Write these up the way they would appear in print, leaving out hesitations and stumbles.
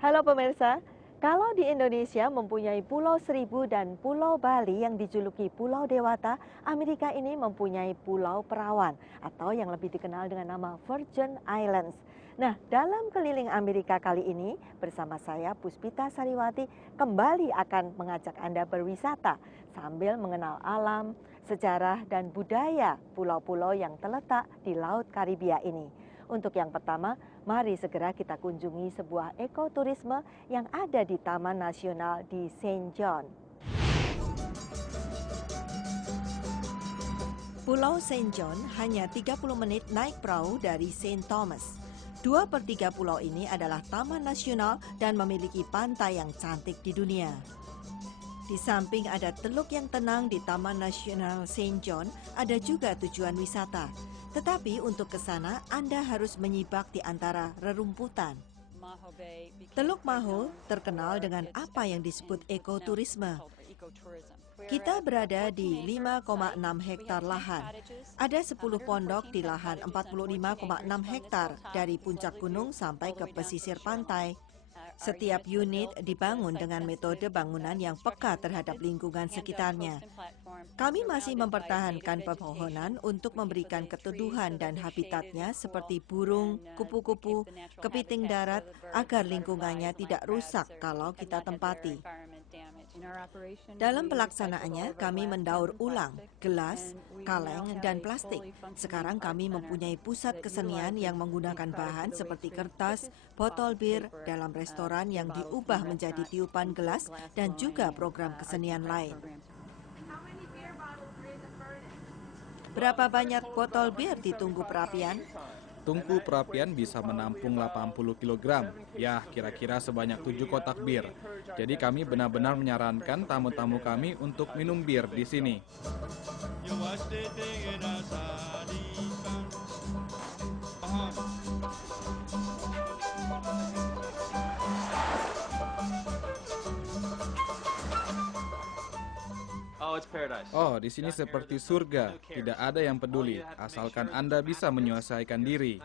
Halo pemirsa, kalau di Indonesia mempunyai Pulau Seribu dan Pulau Bali yang dijuluki Pulau Dewata, Amerika ini mempunyai Pulau Perawan atau yang lebih dikenal dengan nama Virgin Islands. Nah, dalam keliling Amerika kali ini bersama saya Puspita Sariwati kembali akan mengajak Anda berwisata sambil mengenal alam, sejarah dan budaya pulau-pulau yang terletak di Laut Karibia ini. Untuk yang pertama, mari segera kita kunjungi sebuah ekoturisme yang ada di Taman Nasional di Saint John. Pulau Saint John hanya 30 menit naik perahu dari Saint Thomas. 2/3 pulau ini adalah taman nasional dan memiliki pantai yang cantik di dunia. Di samping ada teluk yang tenang di Taman Nasional Saint John, ada juga tujuan wisata. Tetapi untuk ke sana, Anda harus menyibak di antara rerumputan. Teluk Maho terkenal dengan apa yang disebut ekoturisme. Kita berada di 5,6 hektar lahan. Ada 10 pondok di lahan 45,6 hektar dari puncak gunung sampai ke pesisir pantai. Setiap unit dibangun dengan metode bangunan yang peka terhadap lingkungan sekitarnya. Kami masih mempertahankan pepohonan untuk memberikan keteduhan dan habitatnya seperti burung, kupu-kupu, kepiting darat agar lingkungannya tidak rusak kalau kita tempati. Dalam pelaksanaannya, kami mendaur ulang gelas, kaleng, dan plastik. Sekarang kami mempunyai pusat kesenian yang menggunakan bahan seperti kertas, botol bir dalam restoran yang diubah menjadi tiupan gelas dan juga program kesenian lain. Berapa banyak botol bir di tungku perapian? Tungku perapian bisa menampung 80 kg, ya kira-kira sebanyak 7 kotak bir. Jadi kami benar-benar menyarankan tamu-tamu kami untuk minum bir di sini. Oh, di sini seperti surga, tidak ada yang peduli, asalkan Anda bisa menyesuaikan diri.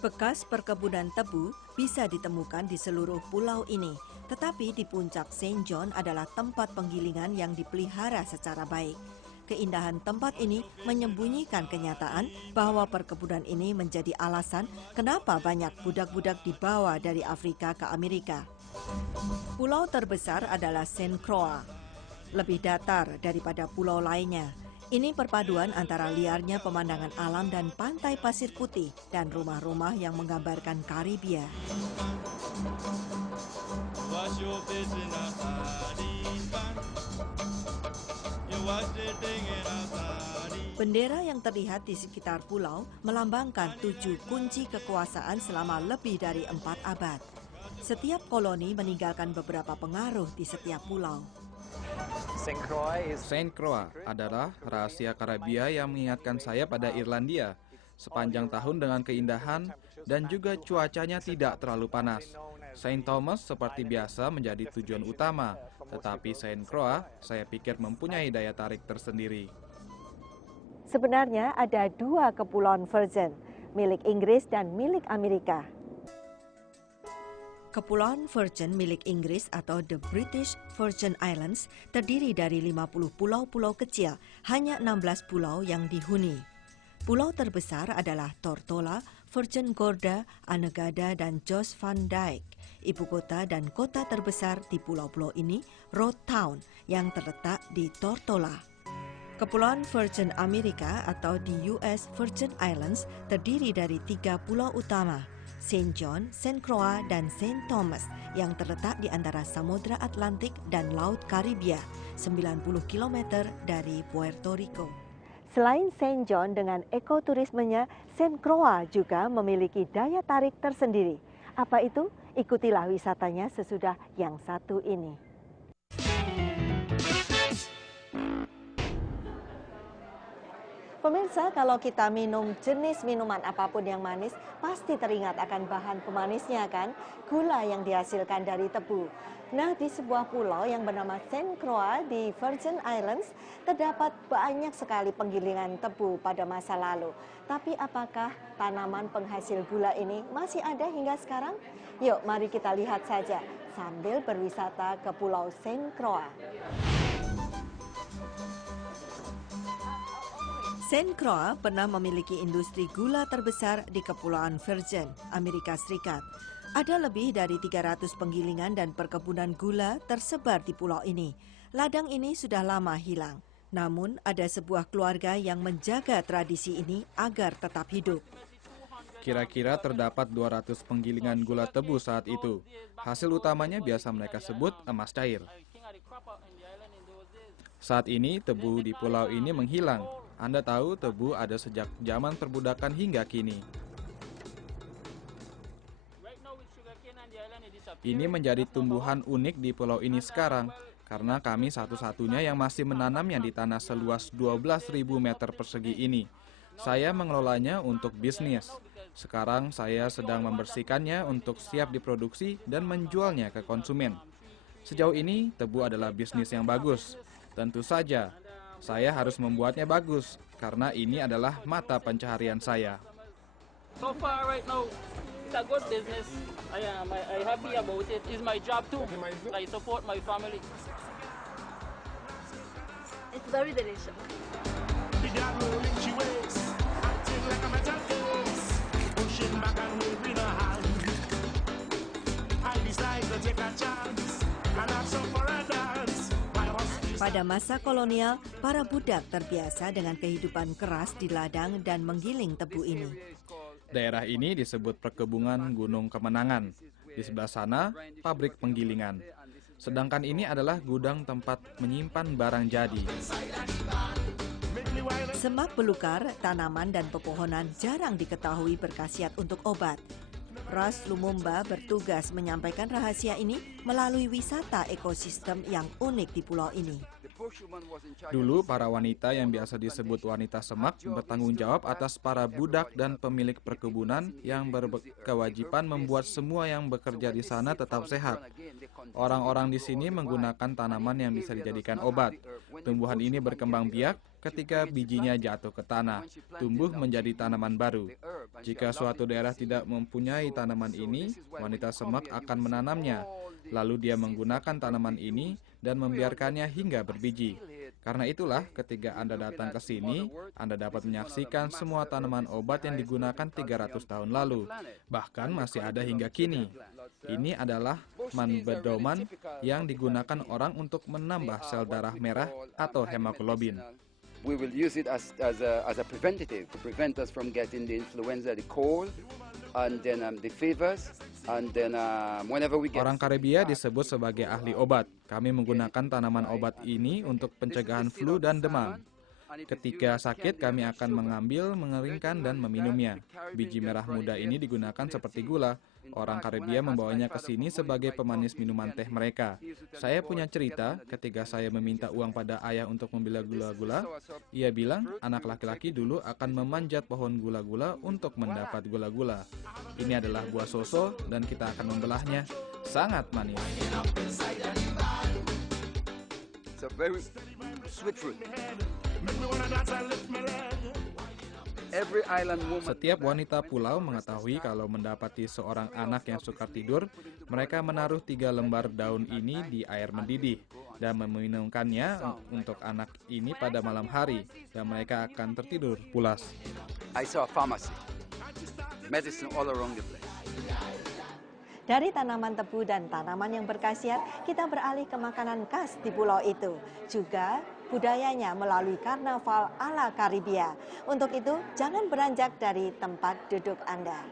Bekas perkebunan tebu bisa ditemukan di seluruh pulau ini, tetapi di puncak Saint John adalah tempat penggilingan yang dipelihara secara baik. Keindahan tempat ini menyembunyikan kenyataan bahwa perkebunan ini menjadi alasan kenapa banyak budak-budak dibawa dari Afrika ke Amerika. Pulau terbesar adalah Saint Croix, lebih datar daripada pulau lainnya. Ini perpaduan antara liarnya pemandangan alam dan pantai pasir putih dan rumah-rumah yang menggambarkan Karibia. Bendera yang terlihat di sekitar pulau melambangkan 7 kunci kekuasaan selama lebih dari 4 abad. Setiap koloni meninggalkan beberapa pengaruh di setiap pulau. Saint Croix adalah rahasia Karibia yang mengingatkan saya pada Irlandia. Sepanjang tahun dengan keindahan dan juga cuacanya tidak terlalu panas. Saint Thomas seperti biasa menjadi tujuan utama, tetapi Saint Croix saya pikir mempunyai daya tarik tersendiri. Sebenarnya ada 2 kepulauan Virgin, milik Inggris dan milik Amerika. Kepulauan Virgin milik Inggris atau The British Virgin Islands terdiri dari 50 pulau-pulau kecil, hanya 16 pulau yang dihuni. Pulau terbesar adalah Tortola, Virgin Gorda, Anegada, dan Jost Van Dyke. Ibu kota dan kota terbesar di pulau-pulau ini, Road Town, yang terletak di Tortola. Kepulauan Virgin Amerika atau di US Virgin Islands terdiri dari 3 pulau utama, Saint John, Saint Croix, dan Saint Thomas yang terletak di antara Samudra Atlantik dan Laut Karibia, 90 km dari Puerto Rico. Selain Saint John dengan ekoturismenya, Saint Croix juga memiliki daya tarik tersendiri. Apa itu? Ikutilah wisatanya sesudah yang satu ini. Pemirsa, kalau kita minum jenis minuman apapun yang manis, pasti teringat akan bahan pemanisnya kan? Gula yang dihasilkan dari tebu. Nah, di sebuah pulau yang bernama Saint Croix di Virgin Islands, terdapat banyak sekali penggilingan tebu pada masa lalu. Tapi apakah tanaman penghasil gula ini masih ada hingga sekarang? Yuk, mari kita lihat saja sambil berwisata ke Pulau Saint Croix. Saint Croix pernah memiliki industri gula terbesar di Kepulauan Virgin, Amerika Serikat. Ada lebih dari 300 penggilingan dan perkebunan gula tersebar di pulau ini. Ladang ini sudah lama hilang. Namun ada sebuah keluarga yang menjaga tradisi ini agar tetap hidup. Kira-kira terdapat 200 penggilingan gula tebu saat itu. Hasil utamanya biasa mereka sebut emas cair. Saat ini tebu di pulau ini menghilang. Anda tahu tebu ada sejak zaman perbudakan hingga kini. Ini menjadi tumbuhan unik di pulau ini sekarang, karena kami satu-satunya yang masih menanamnya di tanah seluas 12.000 meter persegi ini. Saya mengelolanya untuk bisnis. Sekarang saya sedang membersihkannya untuk siap diproduksi dan menjualnya ke konsumen. Sejauh ini, tebu adalah bisnis yang bagus. Tentu saja, saya harus membuatnya bagus, karena ini adalah mata pencaharian saya. So far right now, it's a good business. I happy about it. It's my job too. I support my family. It's very delicious. Pada masa kolonial, para budak terbiasa dengan kehidupan keras di ladang dan menggiling tebu ini. Daerah ini disebut perkebunan Gunung Kemenangan. Di sebelah sana, pabrik penggilingan. Sedangkan ini adalah gudang tempat menyimpan barang jadi. Semak belukar, tanaman dan pepohonan jarang diketahui berkhasiat untuk obat. Ras Lumumba bertugas menyampaikan rahasia ini melalui wisata ekosistem yang unik di pulau ini. Dulu, para wanita yang biasa disebut wanita semak bertanggung jawab atas para budak dan pemilik perkebunan yang berkewajiban membuat semua yang bekerja di sana tetap sehat. Orang-orang di sini menggunakan tanaman yang bisa dijadikan obat. Tumbuhan ini berkembang biak ketika bijinya jatuh ke tanah, tumbuh menjadi tanaman baru. Jika suatu daerah tidak mempunyai tanaman ini, wanita semak akan menanamnya. Lalu dia menggunakan tanaman ini dan membiarkannya hingga berbiji. Karena itulah, ketika Anda datang ke sini, Anda dapat menyaksikan semua tanaman obat yang digunakan 300 tahun lalu. Bahkan masih ada hingga kini. Ini adalah manbedoman yang digunakan orang untuk menambah sel darah merah atau hemoglobin. We will use it as a preventative to prevent us from getting the influenza, the cold, and then the fevers, and then whenever we get... Orang Karibia disebut sebagai ahli obat. Kami menggunakan tanaman obat ini untuk pencegahan flu dan demam. Ketika sakit, kami akan mengambil, mengeringkan, dan meminumnya. Biji merah muda ini digunakan seperti gula. Orang Karibia membawanya ke sini sebagai pemanis minuman teh mereka. Saya punya cerita ketika saya meminta uang pada ayah untuk membeli gula-gula. Ia bilang anak laki-laki dulu akan memanjat pohon gula-gula untuk mendapat gula-gula. Ini adalah buah soso dan kita akan membelahnya. Sangat manis. It's a very sweet fruit. Setiap wanita pulau mengetahui kalau mendapati seorang anak yang sukar tidur, mereka menaruh 3 lembar daun ini di air mendidih dan meminumkannya untuk anak ini pada malam hari, dan mereka akan tertidur pulas. I saw a pharmacy, medicine all around the place. Dari tanaman tebu dan tanaman yang berkhasiat, kita beralih ke makanan khas di pulau itu. Juga budayanya melalui karnaval ala Karibia. Untuk itu, jangan beranjak dari tempat duduk Anda.